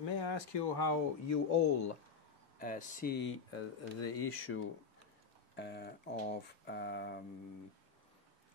may I ask you how you all see the issue of, I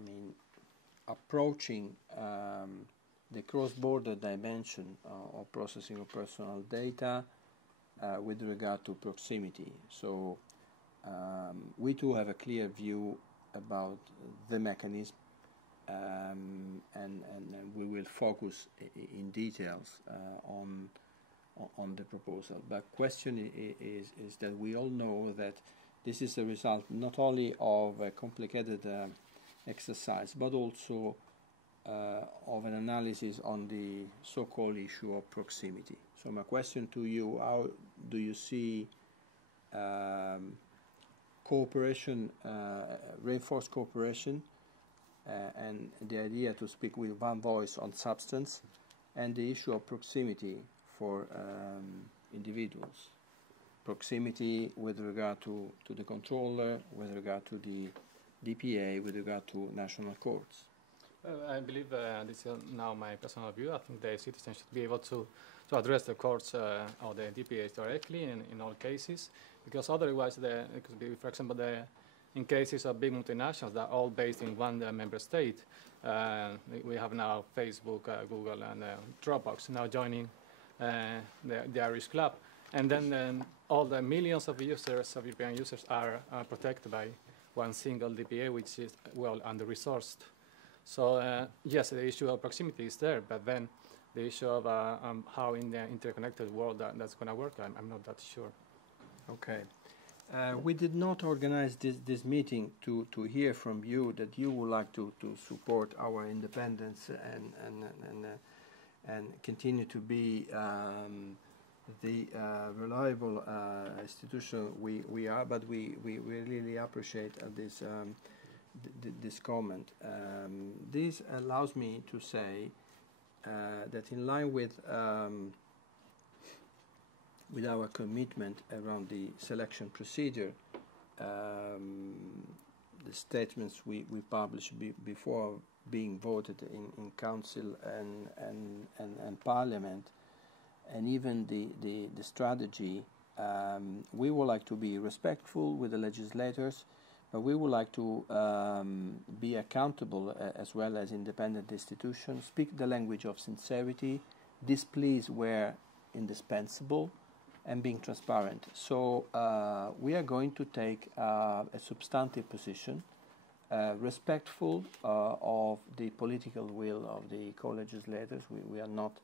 mean, approaching the cross-border dimension of processing of personal data with regard to proximity. So we too have a clear view about the mechanism, and we will focus in details on the proposal. But question is that we all know that this is a result not only of a complicated exercise, but also of an analysis on the so-called issue of proximity. So my question to you, how do you see cooperation, reinforced cooperation, and the idea to speak with one voice on substance, and the issue of proximity for individuals? Proximity with regard to the controller, with regard to the DPA, with regard to national courts. I believe this is now my personal view. I think the citizens should be able to address the courts or the DPAs directly in all cases, because otherwise it could be, for example, in cases of big multinationals that are all based in one member state. We have now Facebook, Google, and Dropbox now joining the Irish club. And then all the millions of users, of European users, are protected by one single DPA, which is well under-resourced. So yes, the issue of proximity is there, but then the issue of how in the interconnected world that's going to work, I'm not that sure. Okay. We did not organize this meeting to hear from you that you would like to support our independence and continue to be the reliable institution we are, but we really appreciate this comment. This allows me to say that in line with our commitment around the selection procedure, the statements we published before being voted in Council and Parliament, and even the strategy, we would like to be respectful with the legislators, but we would like to be accountable as well as independent institutions, speak the language of sincerity, displease where indispensable, and being transparent. So we are going to take a substantive position, respectful of the political will of the co-legislators. We are not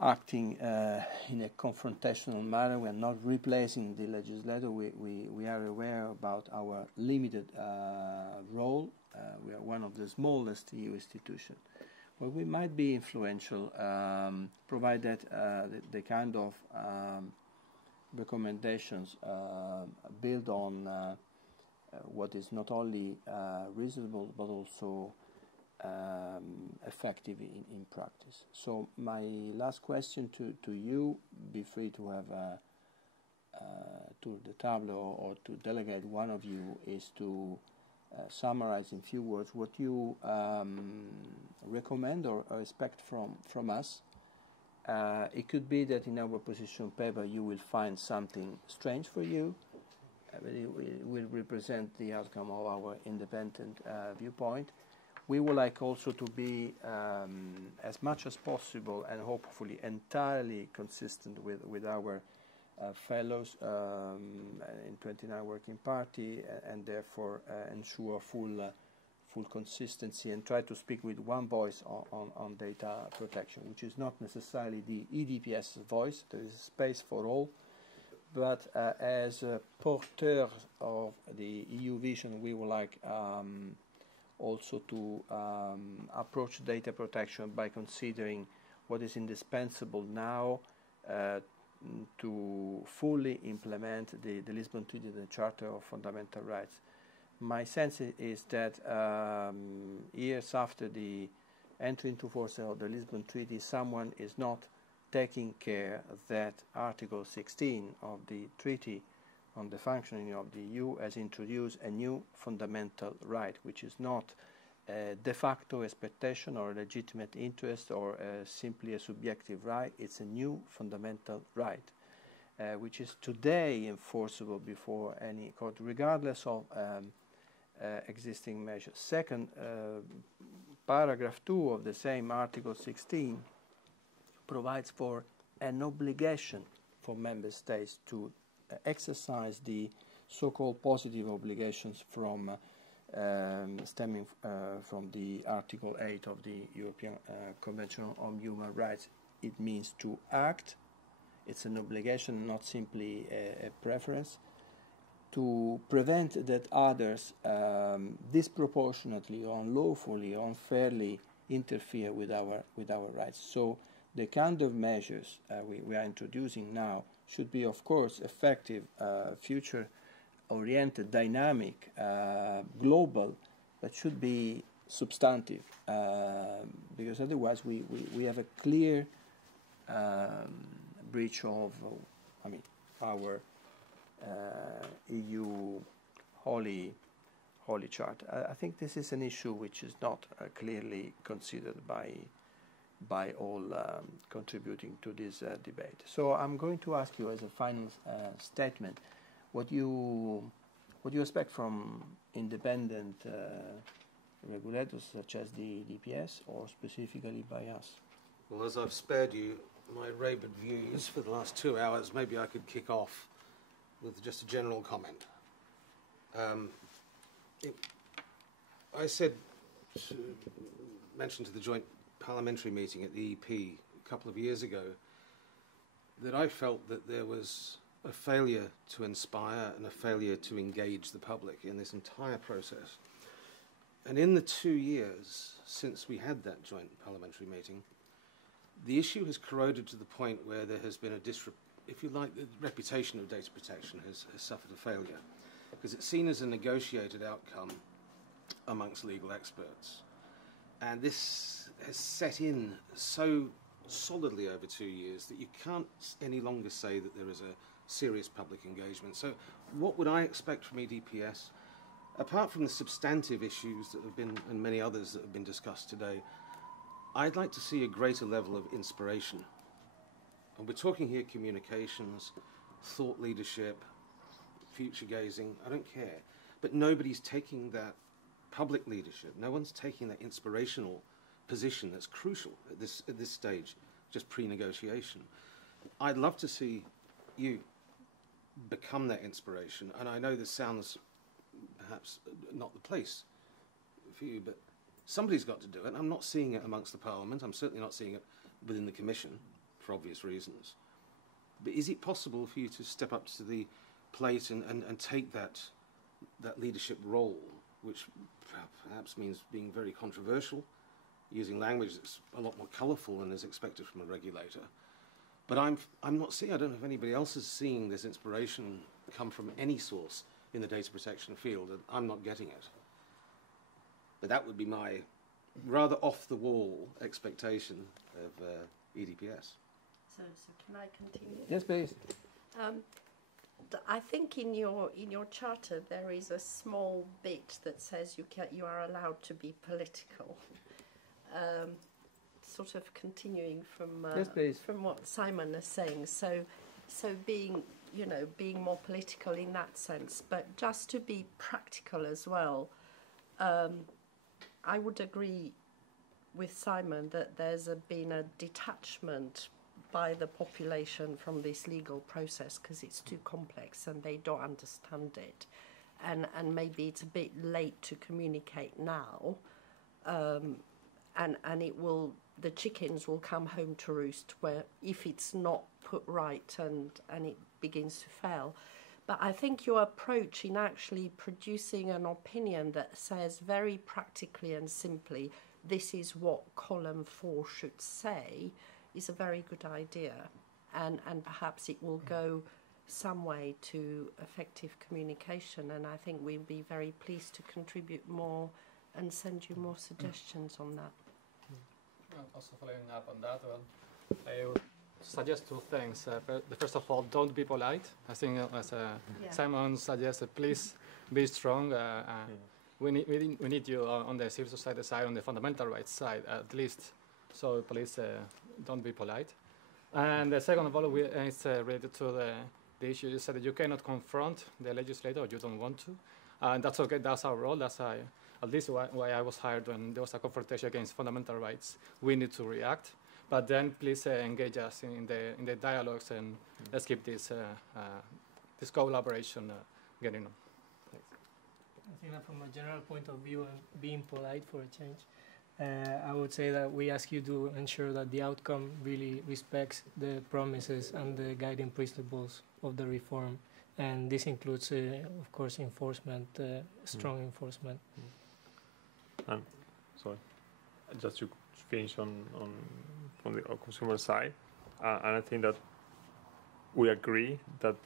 acting in a confrontational manner. We are not replacing the legislator. We are aware about our limited role. We are one of the smallest EU institutions. Well, we might be influential, provided the kind of recommendations build on what is not only reasonable but also effective in practice. So my last question to you, be free to have to the tableau or to delegate one of you, is to summarize in few words what you recommend or expect from us. It could be that in our position paper you will find something strange for you, but it will represent the outcome of our independent viewpoint. We would like also to be as much as possible and hopefully entirely consistent with our fellows in 29 Working Party, and therefore ensure full consistency and try to speak with one voice on data protection, which is not necessarily the EDPS voice. There is space for all, but as porteurs of the EU vision, we would like also to approach data protection by considering what is indispensable now to fully implement the Lisbon Treaty, the Charter of Fundamental Rights. My sense is that years after the entry into force of the Lisbon Treaty, someone is not taking care that Article 16 of the Treaty on the functioning of the EU has introduced a new fundamental right, which is not a de facto expectation or a legitimate interest or simply a subjective right. It's a new fundamental right, which is today enforceable before any court, regardless of existing measures. Second, paragraph 2 of the same Article 16 provides for an obligation for member states to exercise the so-called positive obligations from stemming from the Article 8 of the European Convention on Human Rights. It means to act. It's an obligation, not simply a preference, to prevent that others disproportionately, unlawfully, unfairly interfere with our rights. So the kind of measures we are introducing now should be, of course, effective, future-oriented, dynamic, global, but should be substantive, because otherwise we have a clear breach of, our EU Holy Charter. I think this is an issue which is not clearly considered by all contributing to this debate. So I'm going to ask you as a final statement what you expect from independent regulators such as the EDPS, or specifically by us. Well, as I've spared you my rabid views for the last 2 hours, maybe I could kick off with just a general comment. I mentioned to the joint parliamentary meeting at the EP a couple of years ago that I felt that there was a failure to inspire and a failure to engage the public in this entire process. And in the 2 years since we had that joint parliamentary meeting, the issue has corroded to the point where there has been if you like, the reputation of data protection has suffered a failure, because it's seen as a negotiated outcome amongst legal experts. And this has set in so solidly over 2 years that you can't any longer say that there is a serious public engagement. So what would I expect from EDPS? Apart from the substantive issues that have been, and many others that have been discussed today, I'd like to see a greater level of inspiration. And we're talking here communications, thought leadership, future gazing, I don't care. But nobody's taking that public leadership. No one's taking that inspirational position that's crucial at this stage, just pre-negotiation. I'd love to see you become that inspiration. And I know this sounds perhaps not the place for you, but somebody's got to do it. I'm not seeing it amongst the Parliament. I'm certainly not seeing it within the Commission, for obvious reasons. But is it possible for you to step up to the plate and take that leadership role, which perhaps means being very controversial, using language that's a lot more colourful than is expected from a regulator? But I'm not seeing, I don't know if anybody else is seeing this inspiration come from any source in the data protection field, and I'm not getting it. But that would be my rather off-the-wall expectation of EDPS. So can I continue? Yes, please. I think in your charter there is a small bit that says you are allowed to be political. Sort of continuing from Yes, please. from what Simon is saying. So being more political in that sense, but just to be practical as well. I would agree with Simon that there's been a detachment by the population from this legal process because it's too complex and they don't understand it, and maybe it's a bit late to communicate now, and the chickens will come home to roost where if it's not put right and it begins to fail. But I think your approach in actually producing an opinion that says very practically and simply, this is what column 4 should say, is a very good idea. And perhaps it will go some way to effective communication. And I think we'll be very pleased to contribute more and send you more suggestions on that. Well, also following up on that one, I would suggest 2 things. First of all, don't be polite. I think as Simon suggested, please be strong. we need you on the civil society side, on the fundamental rights side, at least, so police don't be polite. And the second of all, it's related to the issue you said that you cannot confront the legislator, or you don't want to. And that's okay, that's our role, at least why I was hired when there was a confrontation against fundamental rights. We need to react, but then please engage us in the dialogues, and let's keep this collaboration getting on. Thanks. I think that from a general point of view and being polite for a change, I would say that we ask you to ensure that the outcome really respects the promises and the guiding principles of the reform. And this includes, of course, enforcement, strong enforcement. And sorry, just to finish on the consumer side, and I think that we agree that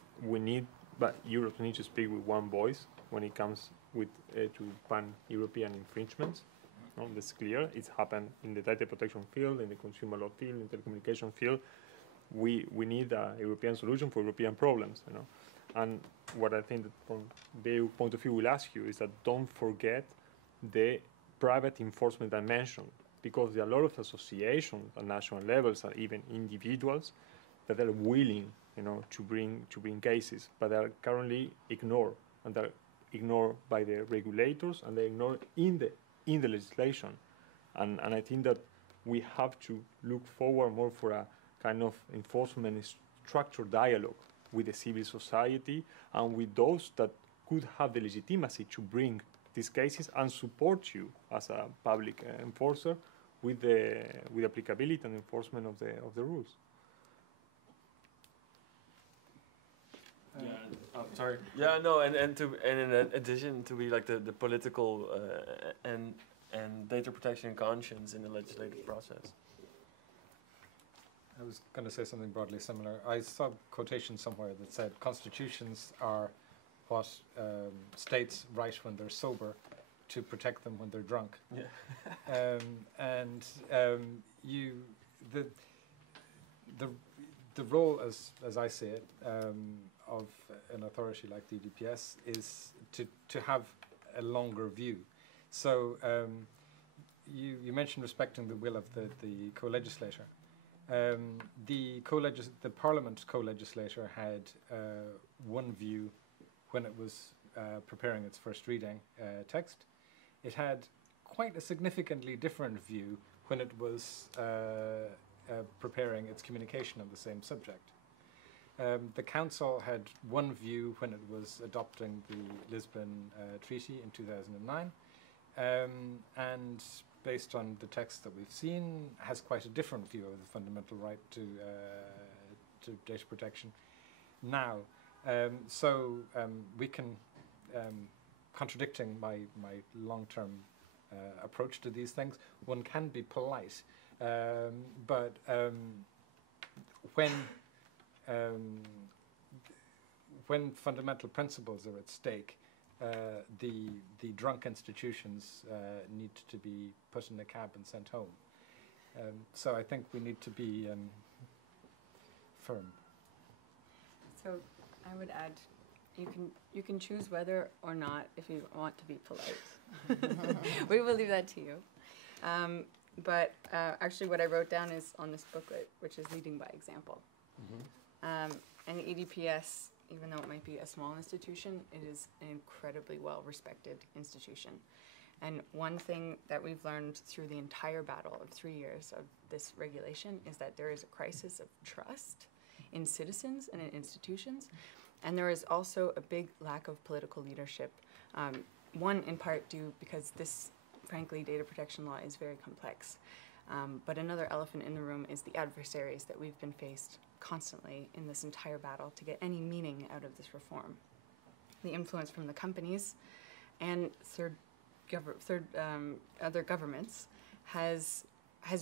Europe needs to speak with one voice when it comes with to pan-European infringements. No, that's clear. It's happened in the data protection field, in the consumer law field, in the telecommunication field. We need a European solution for European problems, you know. And what I think that from the EU point of view will ask you is that don't forget the private enforcement dimension, because there are a lot of associations at national levels and even individuals that are willing, you know, to bring cases, but they are currently ignored, and they're ignored by the regulators, and they're ignored in the legislation. And I think that we have to look forward more for a kind of enforcement structured dialogue with the civil society and with those that could have the legitimacy to bring these cases and support you as a public enforcer with applicability and enforcement of the rules. Sorry. Yeah, no, and in addition to be like the political and data protection and conscience in the legislative process. I was going to say something broadly similar. I saw a quotation somewhere that said constitutions are what states write when they're sober to protect them when they're drunk. Yeah. The role, as I see it, of an authority like the EDPS is to have a longer view. So you mentioned respecting the will of the co-legislator. The Parliament co-legislator had one view when it was preparing its first reading text. It had quite a significantly different view when it was preparing its communication on the same subject. The Council had one view when it was adopting the Lisbon Treaty in 2009, and based on the text that we've seen, has quite a different view of the fundamental right to data protection now. So we can, contradicting my long-term approach to these things, one can be polite, but when fundamental principles are at stake, the drunk institutions need to be put in a cab and sent home. So I think we need to be firm. So I would add, you can choose whether or not if you want to be polite. We will leave that to you. But actually what I wrote down is on this booklet, which is leading by example. Mm-hmm. And the EDPS, even though it might be a small institution, it is an incredibly well-respected institution. And one thing that we've learned through the entire battle of 3 years of this regulation is that there is a crisis of trust in citizens and in institutions. And there is also a big lack of political leadership. One, in part due because this, frankly, data protection law is very complex. But another elephant in the room is the adversaries that we've been faced constantly in this entire battle to get any meaning out of this reform. The influence from the companies and other governments has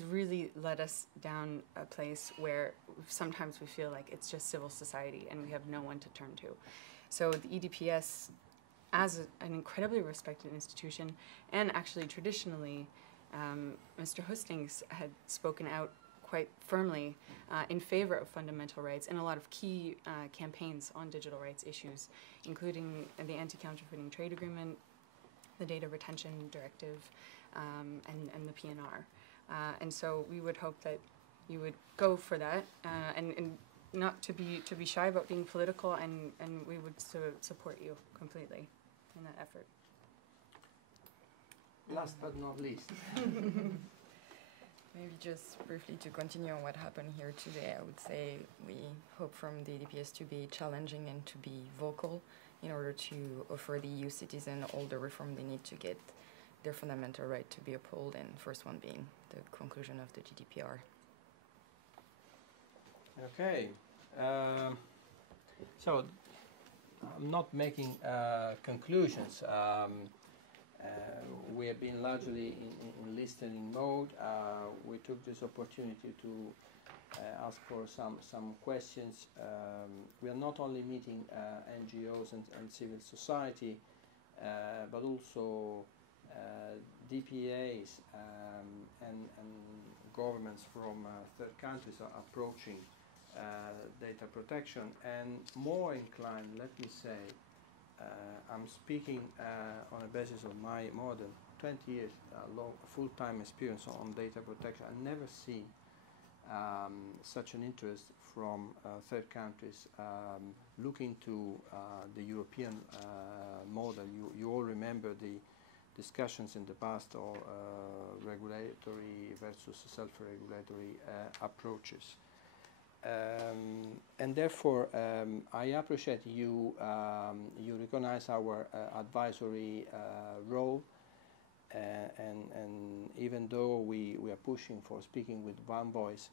really led us down a place where sometimes we feel like it's just civil society and we have no one to turn to. So the EDPS, as an incredibly respected institution, and actually traditionally, Mr. Hustings had spoken out quite firmly in favor of fundamental rights in a lot of key campaigns on digital rights issues, including the Anti-Counterfeiting Trade Agreement, the data retention directive and the PNR. And so we would hope that you would go for that and not to be shy about being political, and we would support you completely in that effort. Last but not least. Maybe just briefly to continue on what happened here today, I would say we hope from the EDPS to be challenging and to be vocal in order to offer the EU citizen all the reform they need to get their fundamental right to be upheld, and first one being the conclusion of the GDPR. Okay. So I'm not making conclusions. We have been largely in listening mode. We took this opportunity to ask for some questions. We are not only meeting NGOs and civil society, but also DPAs and governments from third countries are approaching data protection, and more inclined, let me say, I'm speaking on a basis of my more than 20 years full-time experience on data protection. I never see such an interest from third countries looking to the European model. You all remember the discussions in the past or regulatory versus self-regulatory approaches. And therefore, I appreciate you recognize our advisory role, and even though we are pushing for speaking with one voice,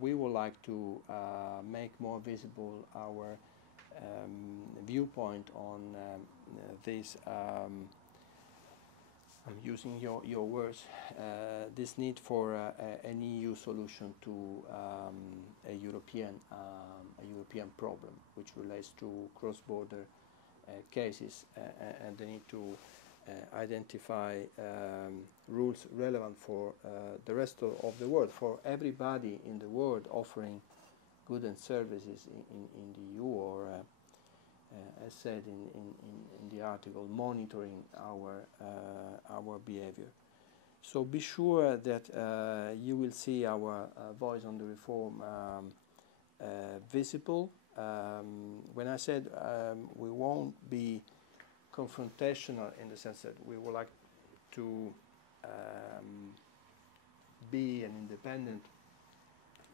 we would like to make more visible our viewpoint on this. I'm using your words, this need for an EU solution to a European problem, which relates to cross-border cases, and the need to identify rules relevant for the rest of the world, for everybody in the world offering goods and services in the EU, or as said in the article, monitoring our behavior. So be sure that you will see our voice on the reform visible. When I said we won't be confrontational in the sense that we would like to be an independent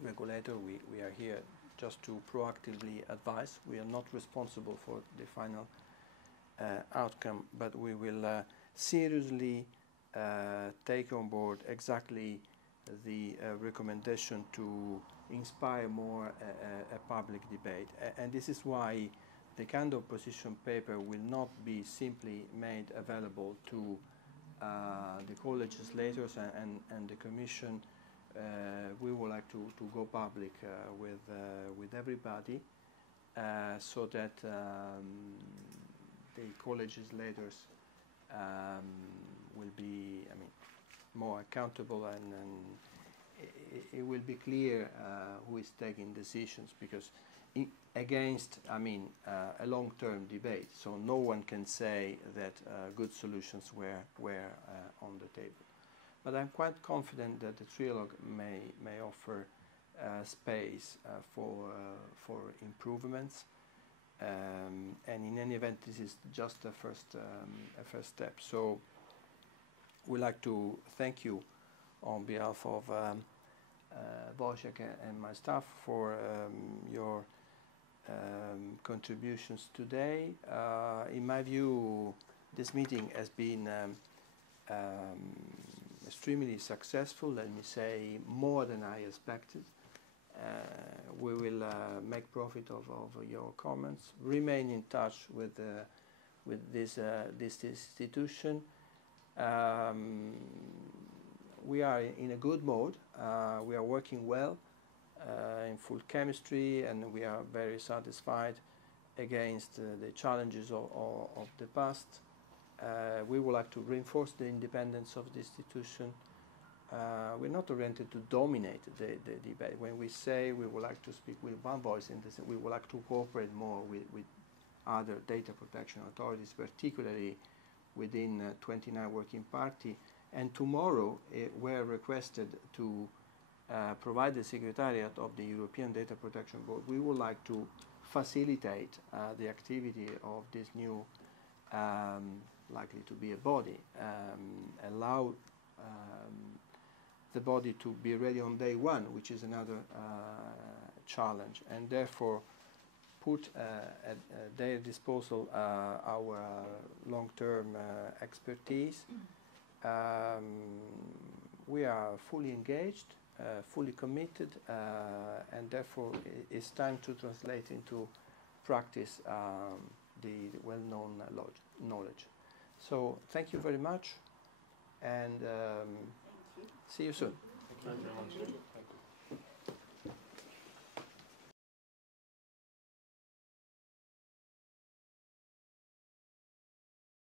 regulator, we are here just to proactively advise. We are not responsible for the final outcome, but we will seriously take on board exactly the recommendation to inspire more a public debate. And this is why the kind of position paper will not be simply made available to the co-legislators and the Commission. We would like to go public with everybody, so that the co-legislators will be, more accountable, and it will be clear who is taking decisions, because against, a long-term debate, so no one can say that good solutions were on the table. But I'm quite confident that the trilogue may offer space for improvements, and in any event, this is just a first step. So we'd like to thank you on behalf of Wojciech and my staff for your contributions today. In my view, this meeting has been extremely successful, let me say, more than I expected. We will make profit of your comments, remain in touch with this institution. We are in a good mode. We are working well in full chemistry, and we are very satisfied against the challenges of the past. We would like to reinforce the independence of the institution. We're not oriented to dominate the debate. When we say we would like to speak with one voice, in this, we would like to cooperate more with other data protection authorities, particularly within 29 working party, and tomorrow we're requested to provide the Secretariat of the European Data Protection Board. We would like to facilitate the activity of this new, likely to be a body, allow the body to be ready on day one, which is another challenge, and therefore put at their disposal our long-term expertise. We are fully engaged, fully committed, and therefore it's time to translate into practice the well-known knowledge. So thank you very much, and see you soon. Thank you very much.